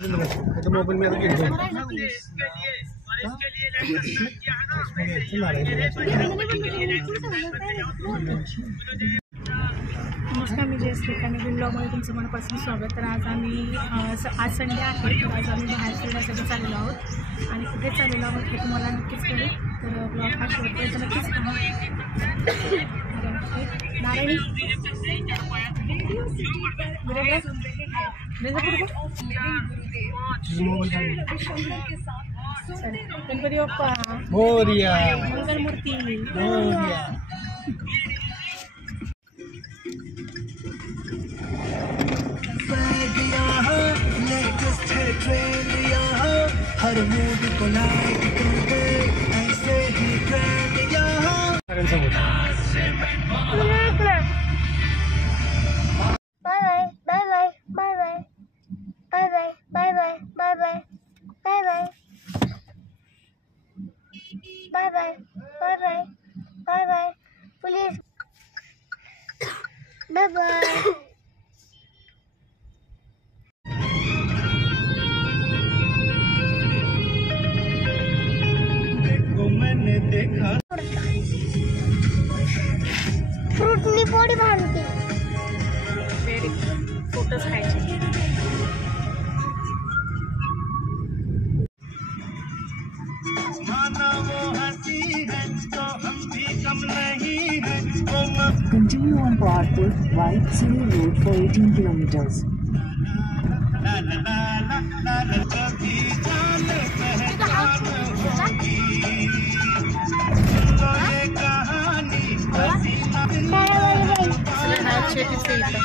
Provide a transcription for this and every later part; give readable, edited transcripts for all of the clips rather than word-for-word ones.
तो मोबाइल में नमस्कार, मी जयश्री फॅमिली ब्लॉगमध्ये तुमचं मनापासून स्वागत. तर आज संडे आहे. तर आज आम्ही बाहेर फिरण्यासाठी चाललेलो आहोत आणि कुठे चाललेलो आहोत हे तुम्हाला नक्कीच कळेल. तर ब्लॉग हा शेवटपर्यंत नक्कीच पहा. नारायणी गणपती बाप्पा मोरया, मंगलमूर्ती मोरया. हर मूड को लाइक कर दे ऐसे ही ट्रेंड यहाँ. Bye. Please. Bye. मैंने देखा फ्रूटनी पोळी भांडते. फोटोज खायचे. Continue on Bradford, right City Road for 18 kilometers. शेतीचं इथं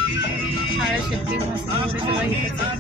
शाळा शेती मस्त सगळं इथंच.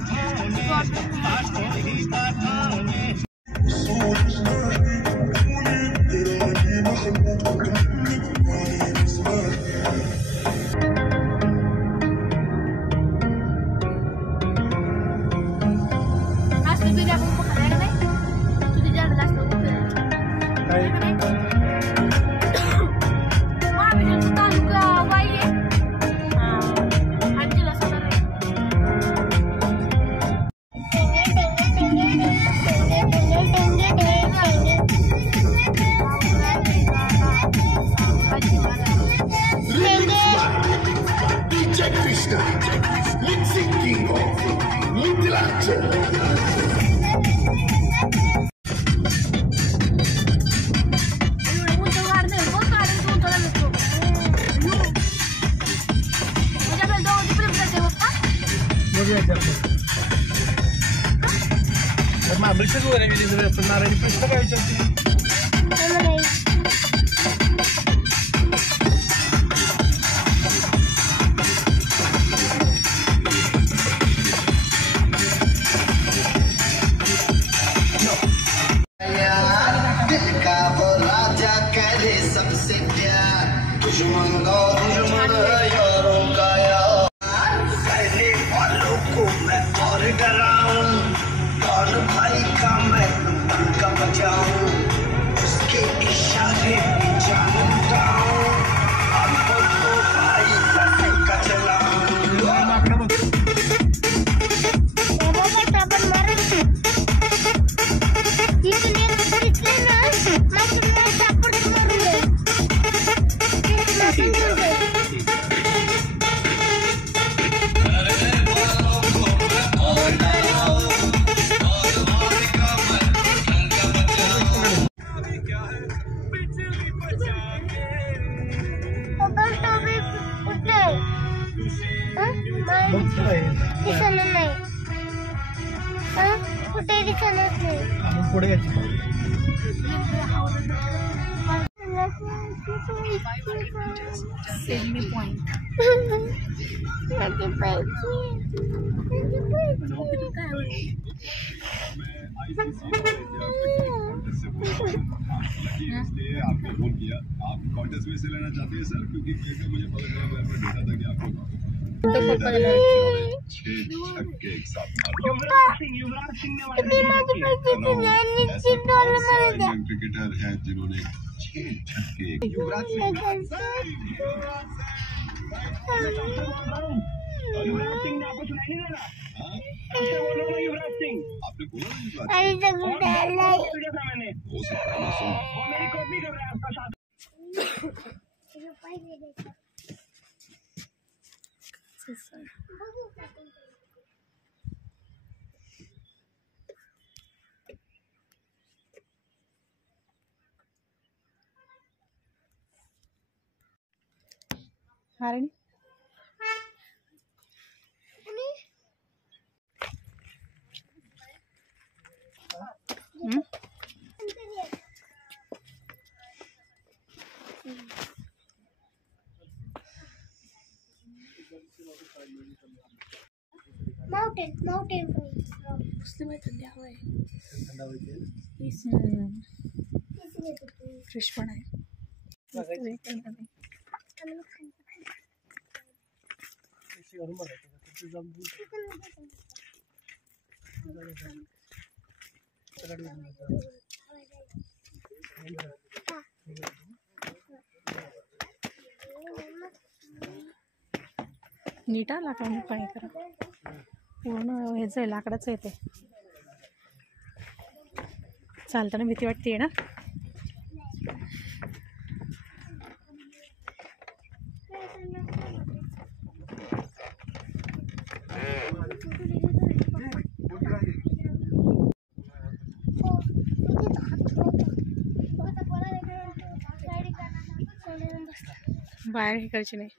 महाबळेश्वर वगैरे गेली पण नारायणी प्रश्न काय विचारते. दिल का वो राजा करे सबसे प्यार दुश्मन यारों का यार पहले वालों को मैं और डराऊं कौन भाई का मैं उनका बचाऊं उसके इशारे पे जानता हूं अब तो भाई कैसे का चलाऊं. कुठे दिसणार नाही. पुढे सेमी पॉइंट इसलिए आपको फोन किया. आप कॉन्टेस्ट में से लेना चाहते हैं सर क्योंकि मुझे पता चला मैं देखा था कि आपको 6 छक्के एक साथ क्रिकेटर है जिन्होंने 6 छक्के. युवराज सिंह ने आपको सुनाई नहीं दे रहा. युवराज सिंह आपने बोला ना इस बात अरे तो डाला हो सकता है मैं सुन हारणी माउंटेन फ्रेश पण आहे. नीट आला का मग काय करा पूर्ण ह्याचं आहे लाकडाचं आहे ते. चालताना भीती वाटते ना. बाहेर हे करायची नाही.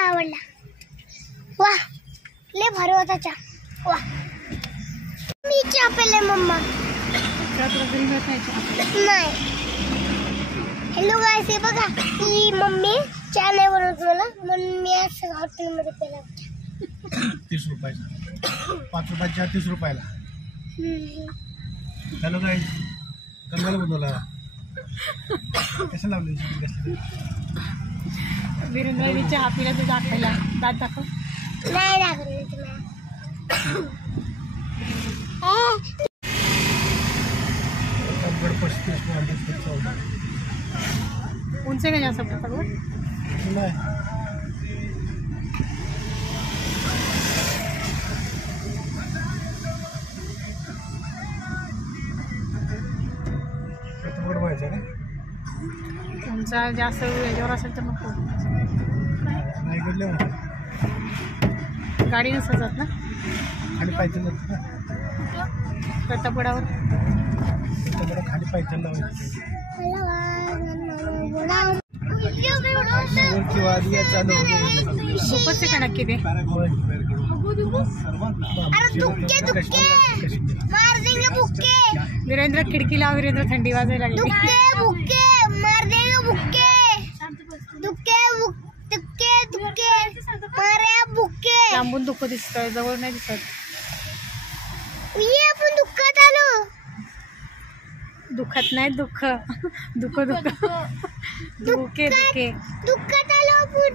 आवडला वा ले भारी होता चहा. वा मी चहा पेले मम्मा नाही. हॅलो गाईस हे बघा ही मम्मी चहा नाही बनवत मला म्हणून मी असं हॉटेलमध्ये पेला. 30 रुपयाचा 5 रुपयाचा 30 रुपयाला. हॅलो गाईस कंगाल बनवला कसं लावलं वीरेंद्र चहा पिला तर दाखवायला दात दाखव नाही दाखवलं तुला. उंच आहे का जास्त सगळं. उंच जास्त याच्यावर असेल तर नको. गाडी नसत जात ना खाली पायथन प्रतापगडावर. खाली पायथन खूपच आहे का नक्की ते. वीरेंद्र खिडकी लाव. वीरेंद्र थंडी वाजायला लागली. लांबून दुःख दिसतंय जवळ नाही दिसत. आपण दुःखात आलो. दुःखात नाही दुःख दुःख दुःख दुःखे दुःखे दुःखात आलो आपण.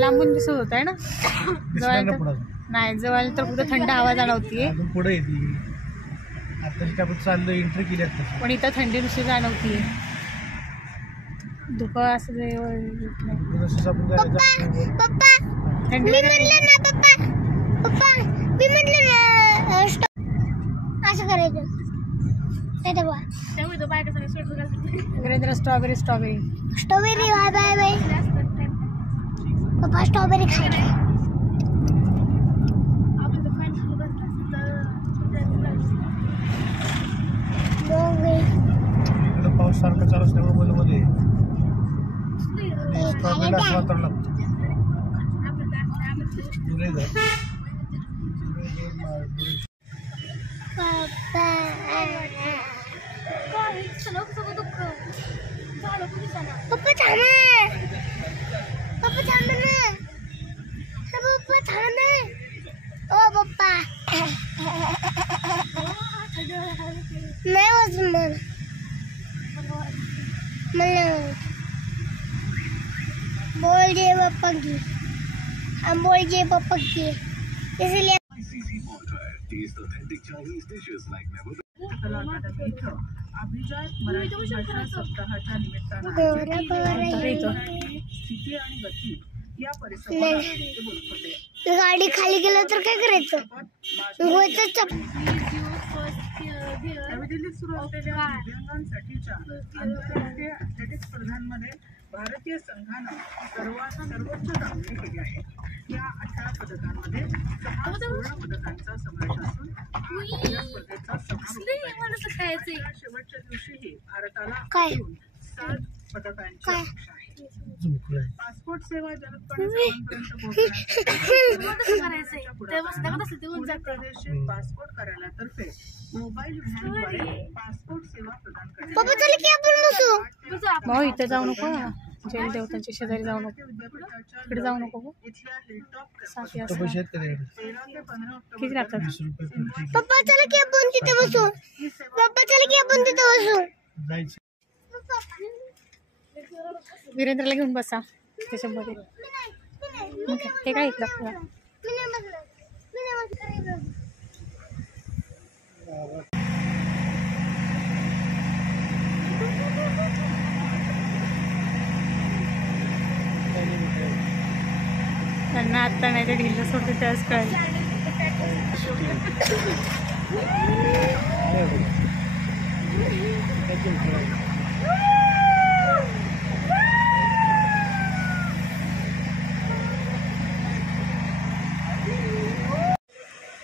लांबून दिसत होत आहे ना. जवळ नाही जवळ तर कुठं थंड हवा जाणवतीये. पुढे येते आता आपण चाललो एंट्री केली असते पण इथं थंडी नुसती जाणवतीये. धुकं असं पप्पा थंडी मी म्हणलं ना पप्पा मी म्हटलं ना असं करायचं. Virendra strawberry strawberry strawberry bye bye bye. पप्पा स्ट्रॉबेरी खायची. पाऊस सारखं चालू असल्यामुळे मुलांमध्ये स्ट्रॉबेरीला वातावरण लागतं. पप्पा थांब ना. पप्पा थांब ना. ओ पप्पा नाही वाजून मला बोल दे पप्पा की हम बोल गए पापा की इसलिए Taste authentic Chinese dishes like never कला अकादमी इथं अभिजात मराठी भाषा सप्ताहाच्या निमित्तानं स्थिती आणि गती या परिसरात ते बोलत होते. गाडी खाली गेलं तर काय करायचं नवी दिल्लीत सुरू असलेल्या दिव्यांगांसाठीच्या आंतरराष्ट्रीय ॲथलेटिक्स स्पर्धांमध्ये भारतीय संघानं सर्वोच्च कामगिरी केली आहे. या 18 पदकांमध्ये 6 सुवर्ण पदकांचा समावेश असून या स्पर्धेचा समारोप शेवटच्या दिवशीही भारताला काय? 7 पदकांची अपेक्षा आहे. झुमकुर आहे. पासपोर्ट सेवा जलदपणे सर्वांपर्यंत पुणे प्रादेशिक पासपोर्ट कार्यालयातर्फे मोबाईल विमानाद्वारे पासपोर्ट सेवा प्रदान करण्यात पप्पा चला की आपण बसू भाऊ इथे जाऊ नको जैन देवतांच्या शेजारी जाऊ नको इकडे जाऊ नको इथल्या हिलटॉप साथी तर असं पैसे आहेत का त्याच्याकडे? 13 ते 15 ऑक्टोबर किती लागतात 20 रुपये प्रति. पप्पा चला की आपण तिथे बसू पप्पा चला की आपण तिथे बसू जायचं. वीरेंद्रला घेऊन बसा त्याच्यामध्ये हे काय ऐकलं आपल्याला मी नाही बसणार. मी नाही बसणार. त्यांना आत्ता नाही ते ढिल्ल सोडते त्याच कळेल.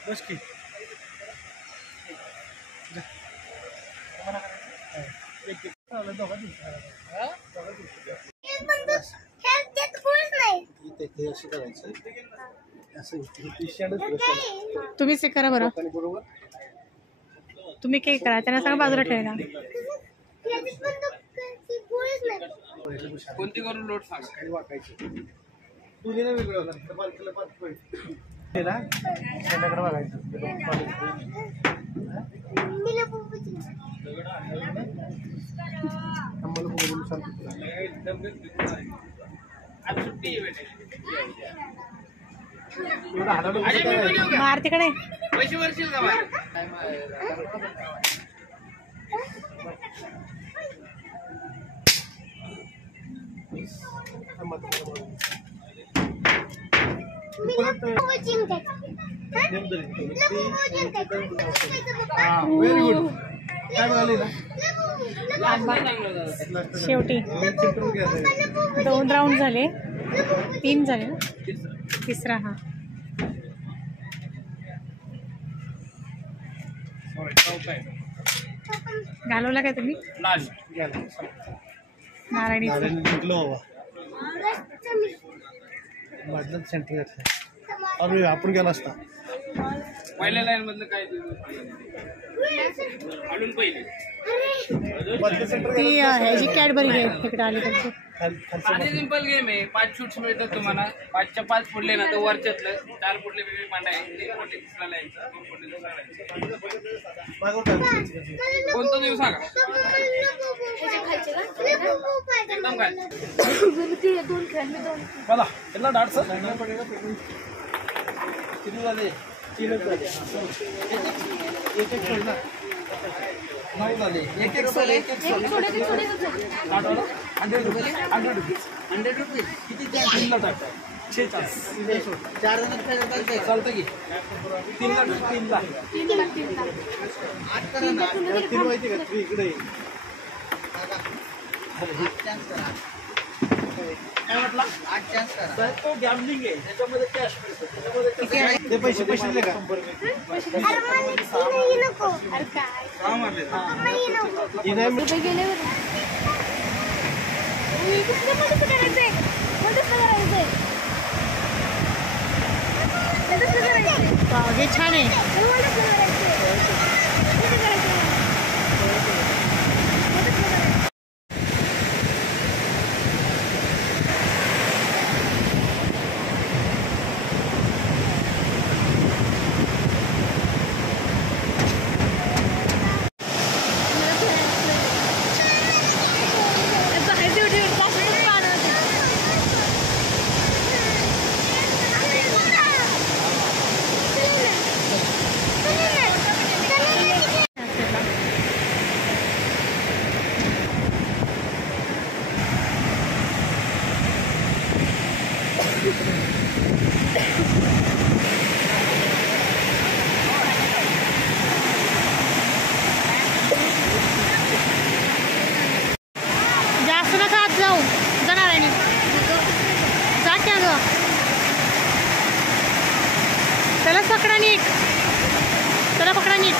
बस की जा. एक दोघा त्यात कोणच नाही ते असं करायचं असं टी-शर्टच तुम्हीच हे करा बरं बरोबर. तुम्ही काय करा त्यांना सांगा बाजूला ठेवायला. त्यात पण ती कोणच नाही कोणती करून लोट सांगा. काही वाकायचं तुझे ना वेगळं होणार पालखीला ते ना संध्याकडे बघायचं मी नाही पप्पाची आम्हाला बोलून सांगतो. आज सुट्टी आहे एवढं हलवलं मार तिकडे पैसे वरशील का बाहेर? Very good. काय बघाली ना शेवटी 2 राऊंड झाले 3 झाले ना तिसरा हा घालवला काय तुम्ही लाल नारायणी जिंकलो बाबा माझं सेंटर घातलं अरे आपण गेला असता पहिल्या लाईन मधलं काय आलून पहिले ती ह्याची कॅडबरी घे इकडे आली त्यांची साधी सिंपल गेम आहे. 5 शूट्स मिळतात तुम्हाला. 5च्या 5 फुडले ना तर वरच्यातलं 4 फुटले वेगळी पांडा आहे 3 फुटले तिसरा लाईनचा 2 फुटले दुसरा लाईनचा. कोणतं देऊ सांगा एकदम काय मला त्यांना डाट किती झाले 3 झाले एक खेळ ना 9 झाले एक सोल 100 रुपीज किती चार जण चालतं की 3 लाख 3 माहिती का तू इकडे काय म्हटलं 8 चान्स करा तो गॅम्बलिंग आहे त्याच्यामध्ये कॅश मिळतं त्याच्यामध्ये ते पैसे दिले का नको अरे काय मारले हे छान आहे पकडा नीट, त्याला पकडा नीट.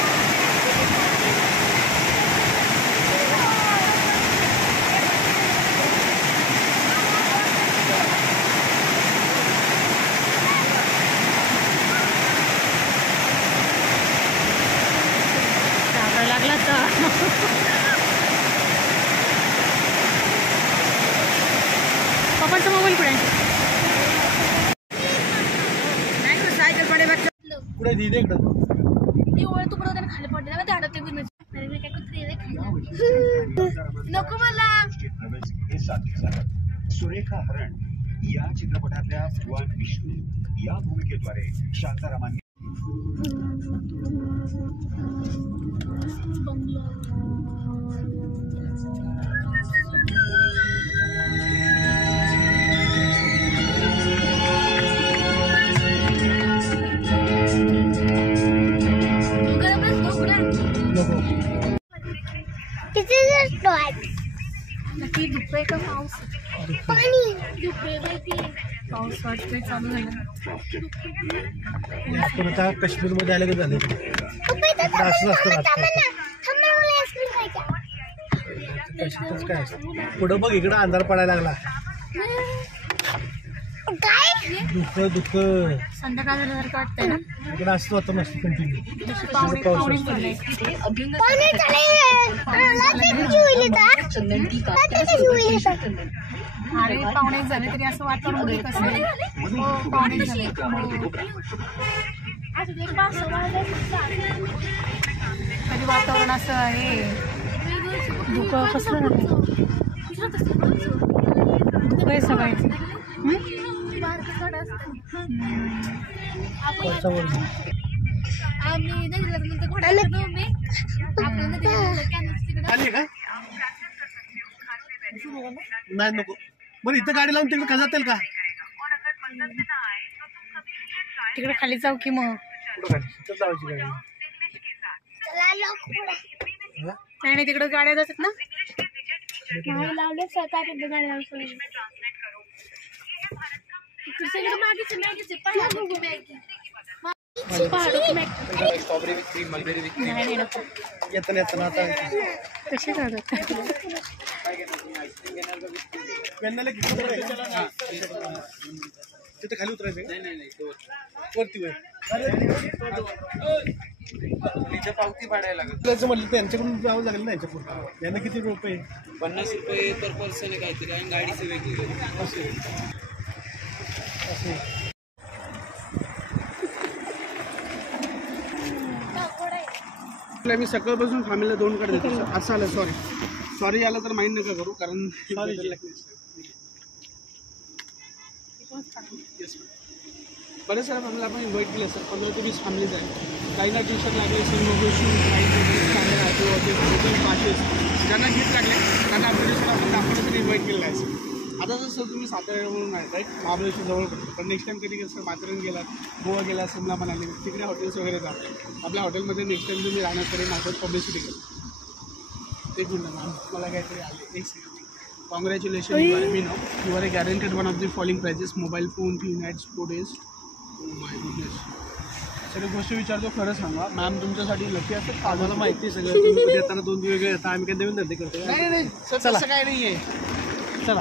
लागला तर पप्पांचा मोबाईल कुठे आहे? पुढे दिदे इकडं तू परत खाली पडले ना ते अडकते नको मला. हे साध्य झालं. सुरेखा हरण या चित्रपटातल्या भगवान विष्णू या भूमिकेद्वारे शांतारामांनी नक्की दुखतोय का पाऊस? पाऊस वाटतोय चालू झाला. आता काश्मीरमध्ये आले का झाले असं असतं काश्मीरच काय असतं. पुढं बघ इकडं अंधार पडायला लागला. दुःख संध्याकाळ झाल्यासारखं वाटतंय ना. इकडं असतो आता मस्त कंटिन्यू. पाहुणे झाले. अरे पाहुणे झाले तरी असं वातावरण कसं आहे. हो पाहुणे झाले. कधी वातावरण असं आहे धुक कसलं धुक आहे सगळ्याचं. नाही नको बरं इथं गाडी लावून तिकडे खाली जातील का? तिकडे खाली जाऊ की मग. नाही तिकडे गाड्या जातात ना. लावले सरकार गाड्या लावून strawberry with cream, mulberry with cream. नाही नको येताना आता कसे जातात. तिथे खाली उतरायचं. नाही वरती तिच्या पावती पाडायला लागत. म्हटलं तर यांच्याकडून जावं लागेल ना. यांच्याकडून यांना किती रुपये? 50 रुपये पर पर्सन आहे काहीतरी. आणि गाडीचे वेगवेगळे असे मी सकाळपासून फॅमिलीला 2 कडे देतो. असं आलं सॉरी आलं तर माइंड नका करू कारण बरेच साऱ्या फॅमिलीला आपण इन्व्हाइट केलं सर. 15 ते 20 फॅमिलीज आहे. काहींना ट्युशन लागले ज्यांना गिफ्ट लागले त्यांना आपण इन्व्हाइट केलेलं आहे सर. आता जर सर तुम्ही साताऱ्यावरून आहे राईट महाबळेश्वर जवळ पडतो. पण नेक्स्ट टाइम कधी सर माथेरान गेला, गोवा गेला, सिमला मनाली तिकडे हॉटेल्स वगैरे जातात. आपल्या हॉटेलमध्ये नेक्स्ट टाइम तुम्ही राहण्यासाठी माझं पब्लिसिटी केलं. एक मिनिट मॅम मला काहीतरी आले. एक सेकंड. कॉंग्रॅच्युलेशन मी know you are a guaranteed one of the following prizes. Mobile phone 3 nights 4 days. My goodness. Sir एक गोष्ट विचारतो खरं सांगा मॅम तुमच्यासाठी लकी असतं का? आम्हाला माहिती आहे सगळं. तुम्ही येताना 2 वेगळे येतात. आम्ही काही नवीन धंदे करतो. नाही सर तसं काही नाही आहे. चला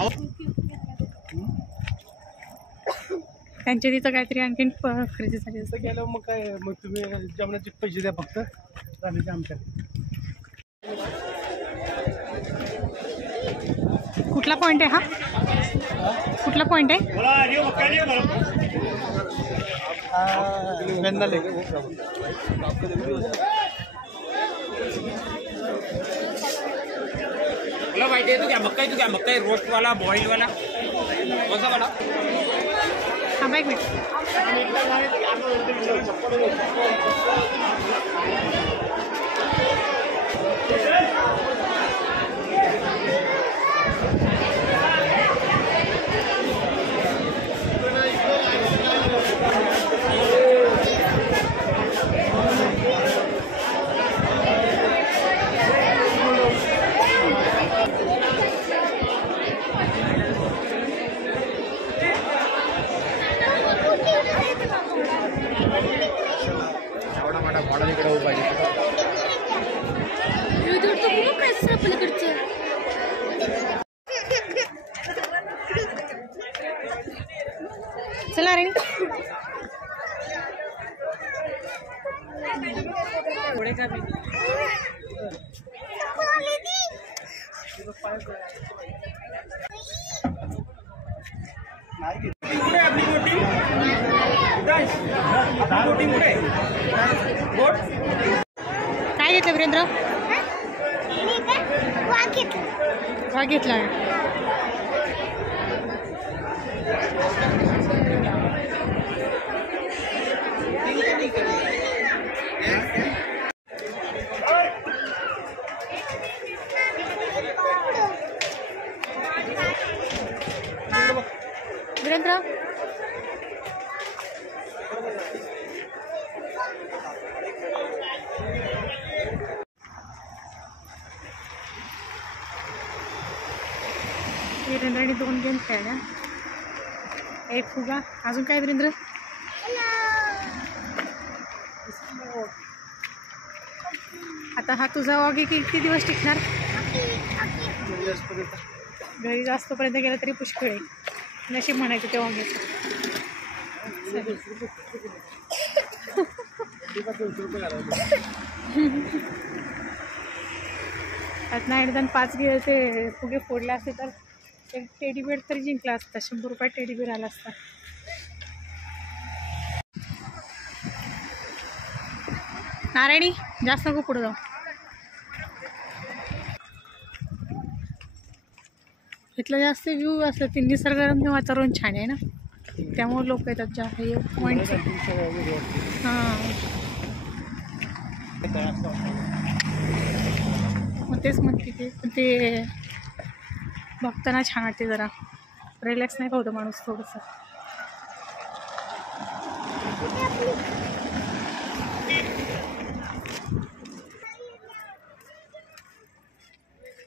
त्यांच्या तिथं काहीतरी आणखीन खरेदीसाठी असतं. गेलं मग काय मग तुम्ही जेवणाचे पैसे द्या फक्त राहण्याचे आमच्याकडे. कुठला पॉईंट आहे हा? कुठला पॉईंट आहे? तुला माहिती आहे तू क्या मक्का रोस्ट वाला बॉइल्ड वाला कौन वाला? हाँ एक मिनट. मॉडेल इकडे उभं पाहिजे. चला रे काय घेतलं वीरेंद्र? वाघ घेतला. वीरेंद्र वीरेंद्राने 2 गेम खेळल्या, एक फुगा. अजून काय वीरेंद्र? आता हा तुझा वाघ किती दिवस टिकणार? घरी जास्तपर्यंत गेला तरी पुष्कळ आहे. नशीब म्हणायचं ते वाघ्याचं. आता एकदा 5 गेले ते फुगे फोडले असते तर एक टेडी बेड तरी जिंकला असता. 100 रुपयात टेडी बेड आला असता. नारायणी जास्त नको पुढे जाऊ. इथलं जास्त व्ह्यू असतं. ते निसर्गरम्य वातावरण छान आहे ना, त्यामुळे लोक येतात. जास्त पॉईंट हां मग तेच म्हणते ते बघताना छान वाटते. जरा रिलॅक्स नाही का होतं माणूस थोडंसं.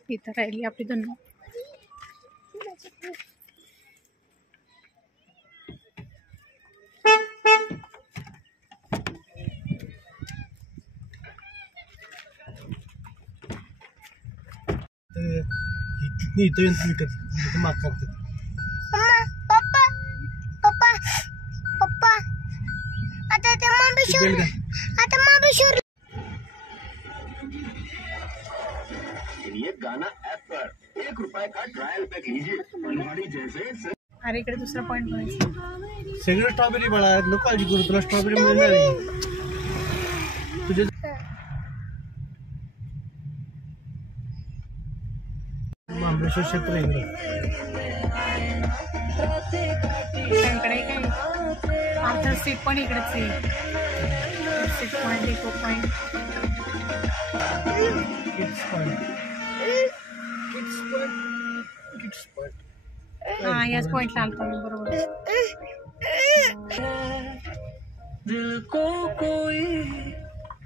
इथं राहिली आपली धन्य. पप्पा आता ते महाबळेश्वर ये गाना ऐप पर 1 रुपए का ट्रायल पैक लीजिए. मनवाड़ी जैसे. अरे इकडे दुसरा पॉईंट बघायचा. सगळं स्ट्रॉबेरी बाळा, नको काळजी करू, तुला स्ट्रॉबेरी मिळणार आहे. तुझे महाबळेश्वर क्षेत्र आहे. इकडे काय आर्थर सीट पण इकडेच आहे. Seat point, echo point. हां याच पॉईंटला आलतो मी बरोबर. दिल को कोई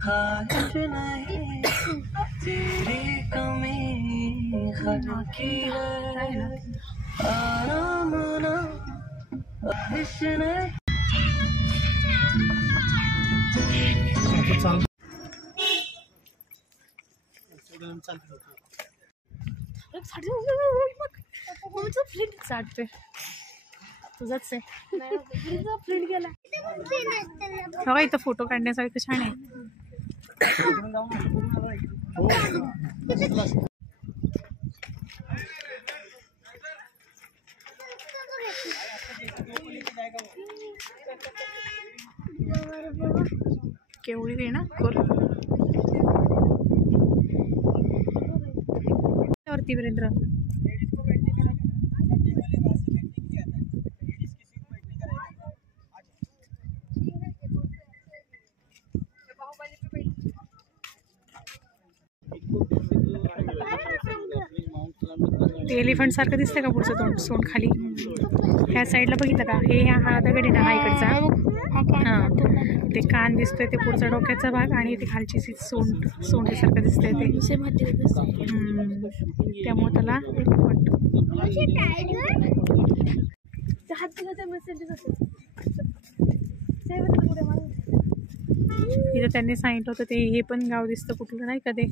हाथ नहीं तेरी कमी की है आराम ना बारिश नहीं. फ्लिंट चाटते तुझाच आहे. फ्लिंट गेला. बघा इथं फोटो काढण्यासाठी छान आहे. केवढी आहे ना वरती वीरेंद्र. एलिफंट सारखं दिसतंय का पुढचं तोंड? सोंड खाली ह्या साईडला बघितलं का? हे हा दगड आहे ना, हा इकडचा. हां ते कान दिसतोय, ते पुढचा डोक्याचा भाग, आणि ते खालची सोंडीसारखं दिसतंय ते. त्यामुळे त्याला इथं त्यांनी सांगितलं होतं ते हे पण गाव दिसतं कुठलं नाही का ते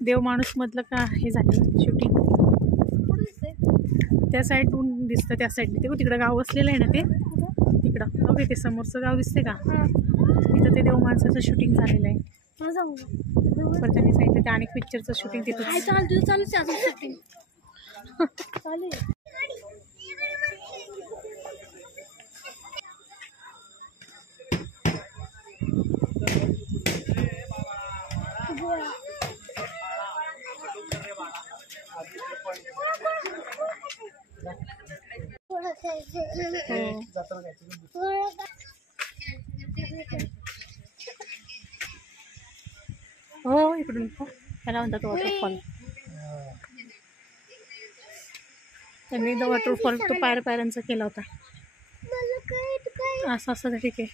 देव माणूस मधलं का हे झालं शूटिंग त्या साईडहून दिसतं त्या साईडने ते तिकडं गाव असलेलं आहे ना ते तिकडं ओके ते समोरचं गाव दिसते का तिथं ते देव माणसाचं शूटिंग झालेलं आहे पण त्यांनी सांगितलं ते अनेक पिक्चरचं शूटिंग तिथं चालू हो इकडून त्याला म्हणतात वॉटरफॉल त्यांनी एकदा वॉटरफॉल तो पायऱ्यांचा केला होता असं असं ठीक आहे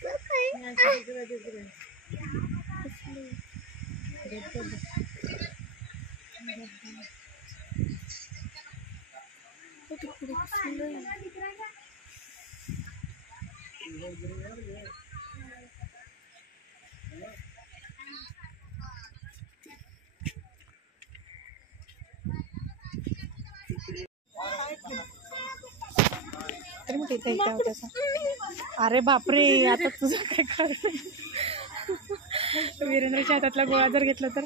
तर मग तिथे काय होतं असं अरे बापरे आता तुझं काय कर वीरेंद्रच्या हातातला गोळा जर घेतला तर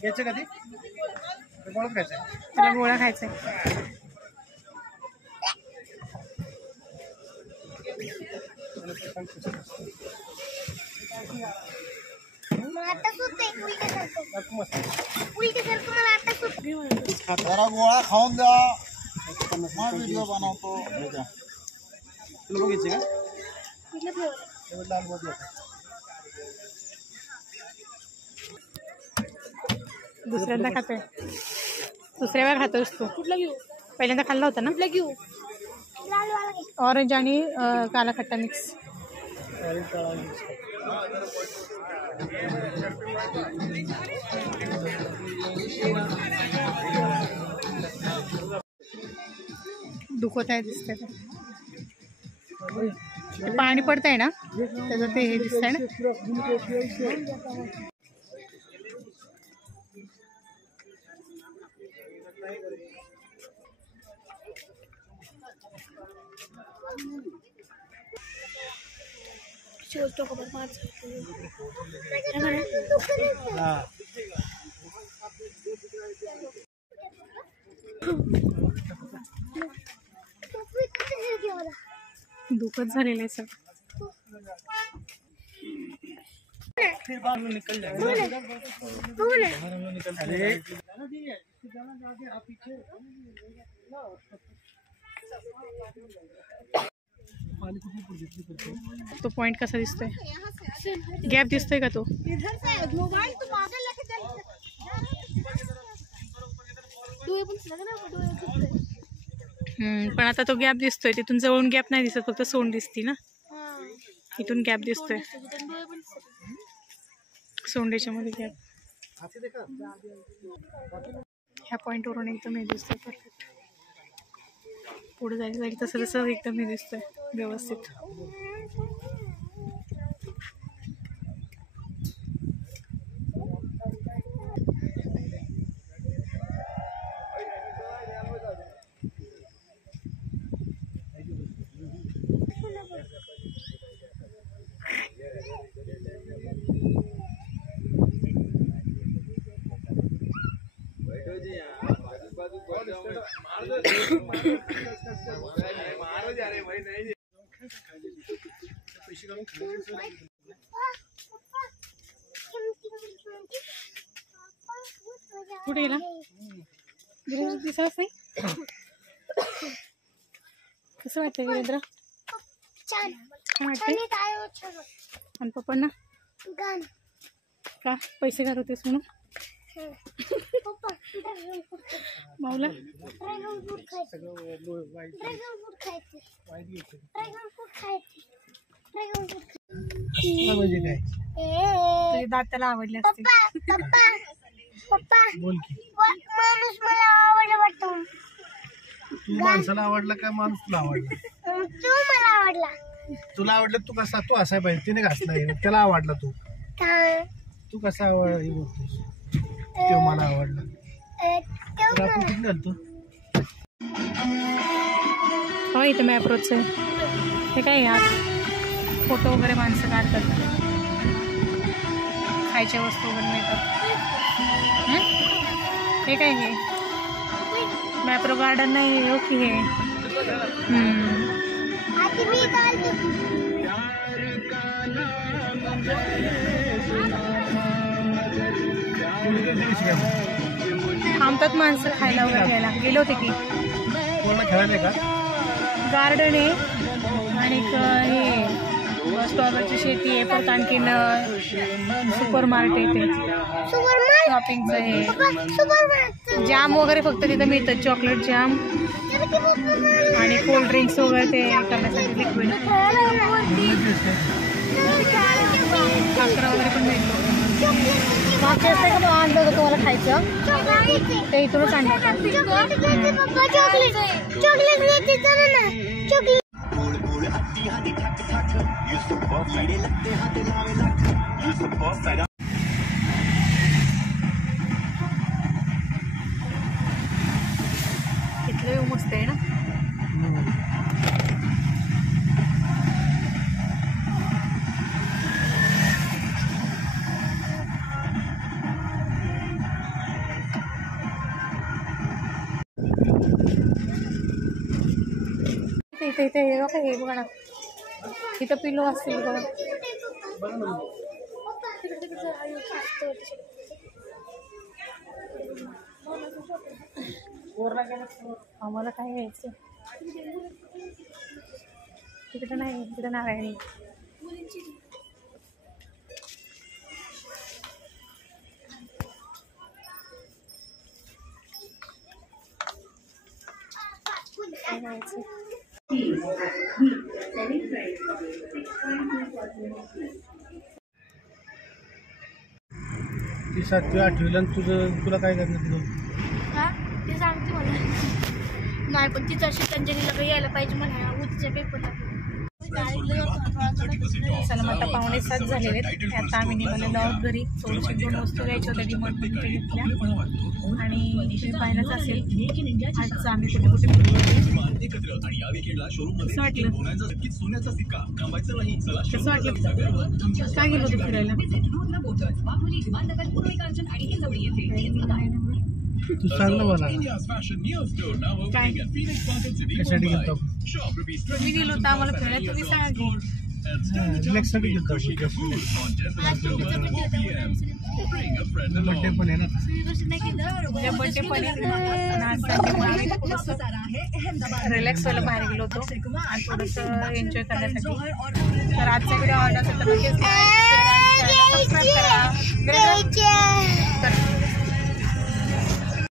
घ्यायचं कधी गोळाच खायचं त्याला गोळा खायचा जरा गोळा खाऊन द्या मग व्हिडिओ बनवतो तुला बघायचे का लाल बघ दुसऱ्यांदा खातोय दुसऱ्या वेळा खातोयस तू कुठला घेऊ पहिल्यांदा खाल्ला होता ना कुठला घेऊ ऑरेंज आणि काला खट्टा मिक्स दुखत आहे दिसतंय पाणी पडतंय ना त्याचं ते हे दिसतंय ना दुखत झालेलं आहे सगळं निकल जाए तो पॉइंट कसा दिसतोय गॅप दिसतोय का तो पण आता तो गॅप दिसतोय तिथून जवळून गॅप नाही दिसत फक्त सोंड दिसती ना इथून गॅप दिसतोय सोंडेच्या मध्ये गॅप ह्या पॉइंट वरून एकदम हे दिसतोय परफेक्ट पुढे जायला जाईल तसं तसं एकदम हे दिसतोय व्यवस्थित कुठे गेला दिसत नाही कसं वाटतंय वीरेंद्र छान वाटतंय आणि पप्पांना का पैसे घालवतेस म्हणून माऊला तुझे दात त्याला आवडले असते पप्पा बोल की माणूस मला आवडला वाटतो तू माणसाला आवडला का माणूस तुला आवडला? तू मला आवडला. तुला आवडलं तू कसा तू असाय पाहिजे तिने घासला त्याला आवडला तू तू कसा बोलतोस तो मला आवडला तर आपण किती घालतो हो इथं मॅप रोजचं हे काय आज फोटो वगैरे माणसं काढतात खायच्या वस्तू वगैरे मिळतात. हे काय हे मॅप्रो गार्डन नाही हो की हे थांबतात माणसं खायला वगैरे घ्यायला. गेले होते की पूर्ण खेळायला का गार्डन आहे आणि हे स्ट्रॉबेरीची शेती आहे. परत आणखीन सुपर मार्केट आहे शॉपिंगचं हे जाम वगैरे फक्त तिथं मिळतं चॉकलेट जाम आणि कोल्ड ड्रिंक्स वगैरे ते करण्यासाठी लिक्विड काकरा वगैरे पण मिळतो. मागच्या असतं का मग आणलं होतं तुम्हाला खायचं ते इथूनच आणलं. इथलं मस्त आहे ना. इथे इथे हे बघा हे बघा ना इथं पिलो असतील बघा. आम्हाला काय घ्यायचं तिकडं नाही तिकडं नारायणी काय घ्यायचं. ती 7वी 8वीला तुला काय करणार तुझं ते सांगते मला नाही पण तिथं श्रीतांजलीला यायला पाहिजे मला उद्याच्या पेपरला. चला मग आता 6:45 झालेले आहेत. आता आम्ही निघालेलो आहोत घरी. थोडीशी 2 वस्तू घ्यायच्या होत्या डिमार्टमध्ये ते घेतल्या आणि तुम्ही पाहिलंच असेल आज आम्ही कुठे कुठे कसं वाटलं कसं वाटलं काय गेलो होतं फिरायला. तू सांग ना मला काय कशासाठी गेलो तुम्ही गेलो होता आम्हाला फिरायला तुम्ही सांगा की रिलॅक्ससाठी गेलो बड्डे पण आहे ना उद्या बड्डे पण आहे आज संडेमुळे रिलॅक्स व्हायला बाहेर गेलो होतो आणि थोडंसं एन्जॉय करण्यासाठी. तर आजचा व्हिडिओ आवडला असेल तर नक्कीच सबस्क्राईब करा.